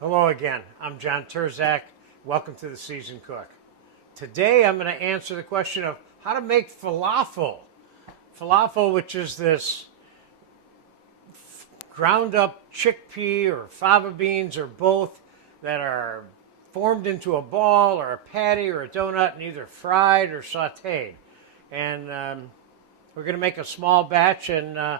Hello again. I'm John Terzak. Welcome to the Seasoned Cook. Today I'm going to answer the question of how to make falafel. Falafel, which is this ground up chickpea or fava beans or both that are formed into a ball or a patty or a donut and either fried or sautéed. And we're going to make a small batch, and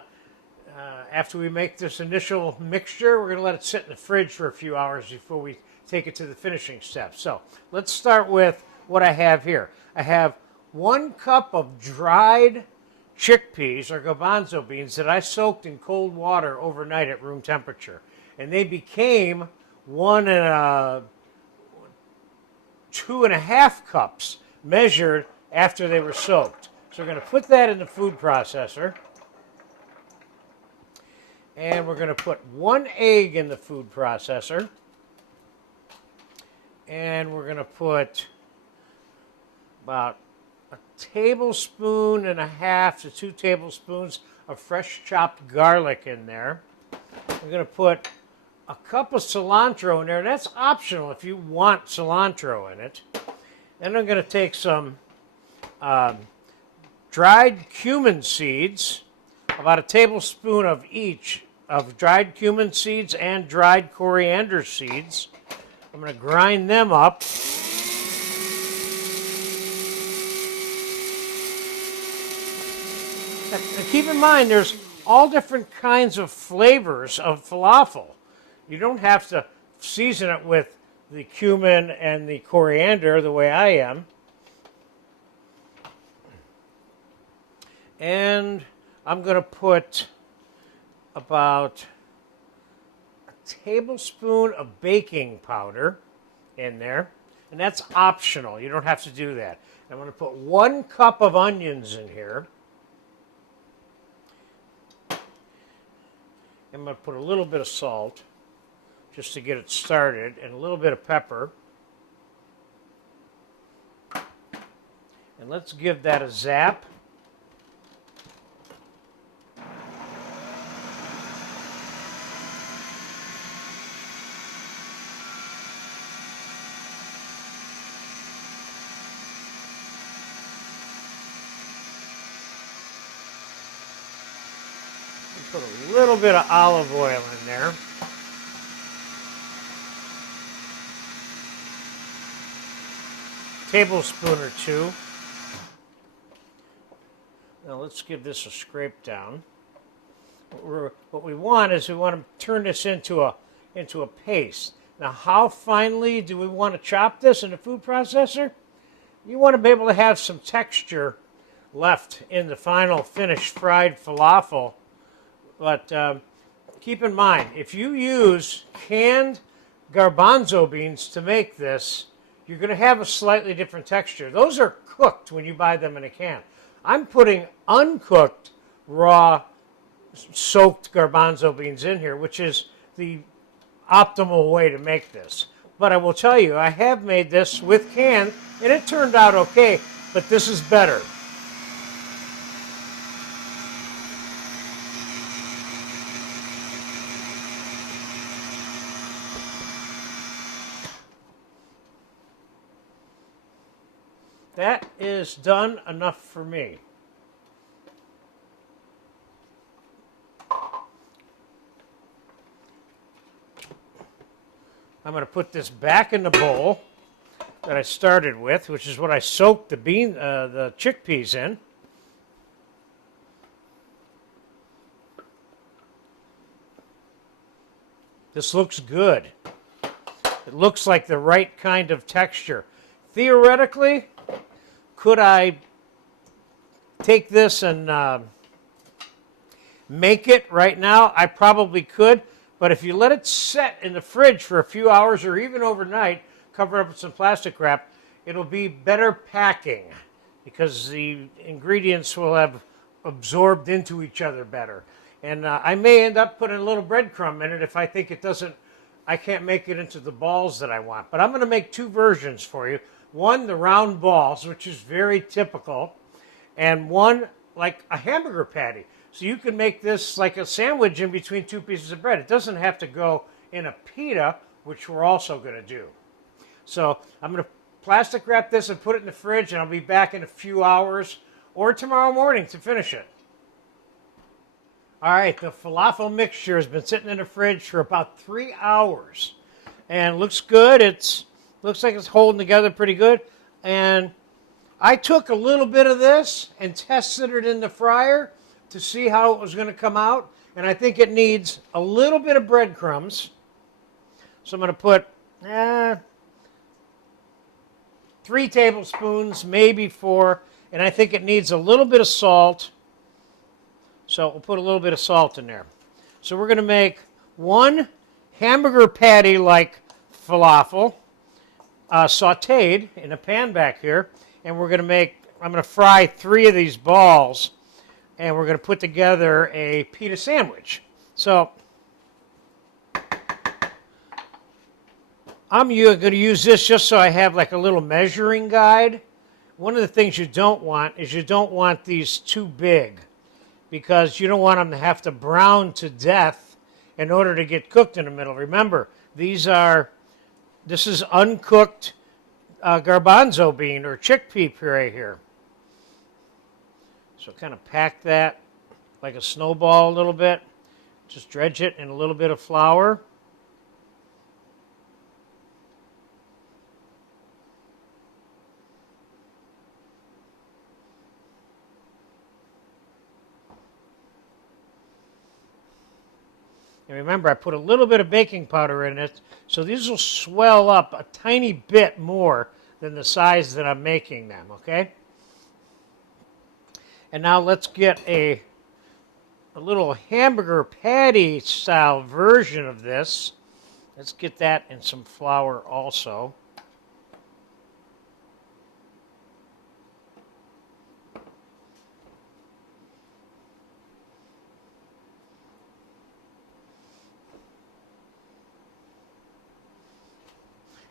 after we make this initial mixture, we're going to let it sit in the fridge for a few hours before we take it to the finishing steps. So let's start with what I have here. I have 1 cup of dried chickpeas or garbanzo beans that I soaked in cold water overnight at room temperature. And they became 2.5 cups measured after they were soaked. So we're going to put that in the food processor. And we're going to put 1 egg in the food processor. And we're going to put about 1.5 tablespoons to 2 tablespoons of fresh chopped garlic in there. We're going to put a cup of cilantro in there. That's optional if you want cilantro in it. Then I'm going to take some dried cumin seeds, about 1 tablespoon of each of dried cumin seeds and dried coriander seeds. I'm going to grind them up. And keep in mind, there's all different kinds of flavors of falafel. You don't have to season it with the cumin and the coriander the way I am. And I'm going to put about 1 tablespoon of baking powder in there. And that's optional. You don't have to do that. I'm going to put 1 cup of onions in here. I'm going to put a little bit of salt just to get it started, and a little bit of pepper. And let's give that a zap. Put a little bit of olive oil in there. Tablespoon or 2. Now let's give this a scrape down. What we want is we want to turn this into a paste. Now, how finely do we want to chop this in the food processor? You want to be able to have some texture left in the final finished fried falafel. But keep in mind, if you use canned garbanzo beans to make this, you're going to have a slightly different texture. Those are cooked when you buy them in a can. I'm putting uncooked, raw, soaked garbanzo beans in here, which is the optimal way to make this. But I will tell you, I have made this with canned, and it turned out okay, but this is better. That is done enough for me. I'm going to put this back in the bowl that I started with, which is what I soaked the chickpeas in. This looks good. It looks like the right kind of texture. Theoretically, could I take this and make it right now? I probably could, but if you let it set in the fridge for a few hours or even overnight, cover it up with some plastic wrap, it'll be better packing because the ingredients will have absorbed into each other better. And I may end up putting a little breadcrumb in it if I think I can't make it into the balls that I want. But I'm going to make 2 versions for you. One, the round balls, which is very typical, and one like a hamburger patty. So you can make this like a sandwich in between 2 pieces of bread. It doesn't have to go in a pita which we're also going to do. So I'm going to plastic wrap this and put it in the fridge, and I'll be back in a few hours or tomorrow morning to finish it. All right, the falafel mixture has been sitting in the fridge for about 3 hours, and looks good. Looks like it's holding together pretty good. And I took a little bit of this and tested it in the fryer to see how it was going to come out, and I think it needs a little bit of breadcrumbs. So I'm going to put 3 tablespoons, maybe 4, and I think it needs a little bit of salt. So we'll put a little bit of salt in there. So we're going to make 1 hamburger patty like falafel, sautéed in a pan back here, and I'm going to fry 3 of these balls, and we're going to put together a pita sandwich. So I'm going to use this just so I have like a little measuring guide. One of the things you don't want is you don't want these too big, because you don't want them to have to brown to death in order to get cooked in the middle. Remember, this is uncooked garbanzo bean or chickpea puree here. So kind of pack that like a snowball a little bit. Just dredge it in a little bit of flour. And remember, I put a little bit of baking powder in it, so these will swell up a tiny bit more than the size that I'm making them, okay? And now let's get a little hamburger patty style version of this. Let's get that in some flour also.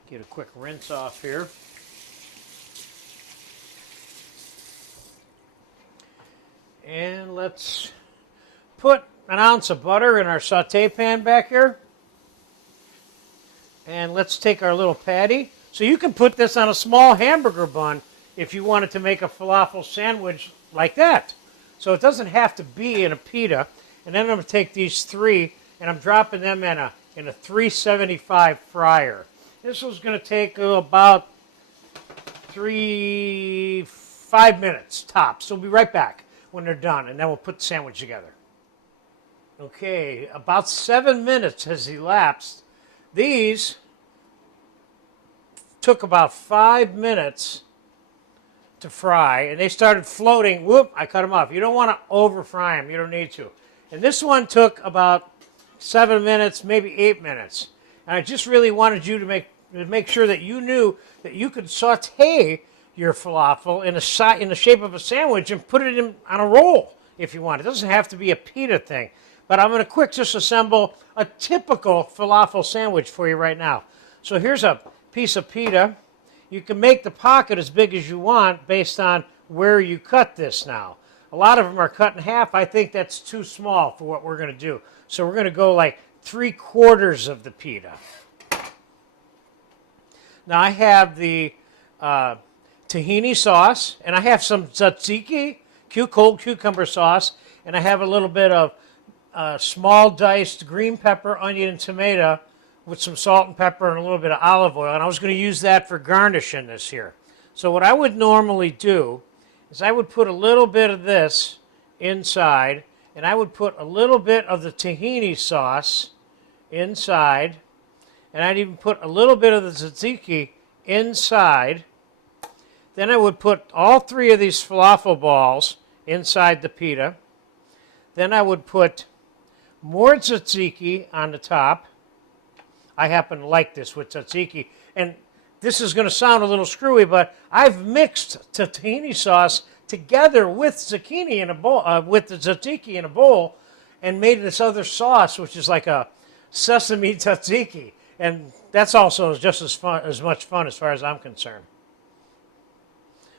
Get a quick rinse off here. And let's put an ounce of butter in our saute pan back here. And let's take our little patty. So you can put this on a small hamburger bun if you wanted to make a falafel sandwich like that. So it doesn't have to be in a pita. And then I'm going to take these 3 and I'm dropping them in a 375 fryer. This was going to take about 5 minutes tops. So we'll be right back when they're done, and then we'll put the sandwich together. Okay, about 7 minutes has elapsed. These took about 5 minutes to fry, and they started floating. Whoop, I cut them off. You don't want to over fry them. You don't need to. And this one took about 7 minutes, maybe 8 minutes. And I just really wanted you to make sure that you knew that you could saute your falafel in the shape of a sandwich and put it on a roll if you want. It doesn't have to be a pita thing. But I'm going to quick just assemble a typical falafel sandwich for you right now. So here's a piece of pita. You can make the pocket as big as you want based on where you cut this now. A lot of them are cut in half. I think that's too small for what we're going to do. So we're going to go like 3/4 of the pita. Now I have the tahini sauce, and I have some tzatziki, cold cucumber sauce, and I have a little bit of small diced green pepper, onion, and tomato with some salt and pepper and a little bit of olive oil, and I was going to use that for garnish in this here. So what I would normally do is I would put a little bit of this inside, and I would put a little bit of the tahini sauce inside, and I'd even put a little bit of the tzatziki inside. Then I would put all 3 of these falafel balls inside the pita. Then I would put more tzatziki on the top. I happen to like this with tzatziki. And this is going to sound a little screwy, but I've mixed tahini sauce together with zucchini in a bowl, with the tzatziki in a bowl, and made this other sauce, which is like a sesame tzatziki. And that's also just as much fun as far as I'm concerned.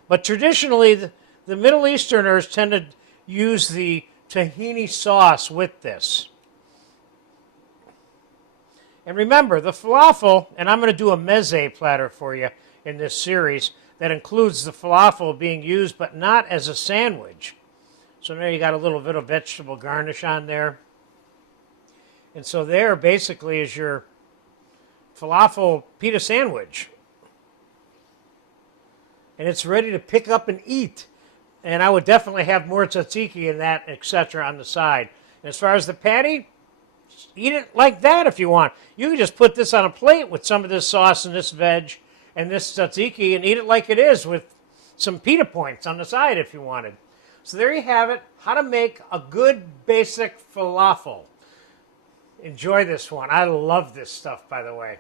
But traditionally, the Middle Easterners tend to use the tahini sauce with this. And remember, the falafel, and I'm going to do a meze platter for you in this series that includes the falafel being used, but not as a sandwich. So now you got a little bit of vegetable garnish on there. And so there basically is your falafel pita sandwich. And it's ready to pick up and eat. And I would definitely have more tzatziki and that, etc. on the side. And as far as the patty, eat it like that if you want. You can just put this on a plate with some of this sauce and this veg and this tzatziki and eat it like it is with some pita points on the side if you wanted. So there you have it, how to make a good basic falafel. Enjoy this one. I love this stuff, by the way.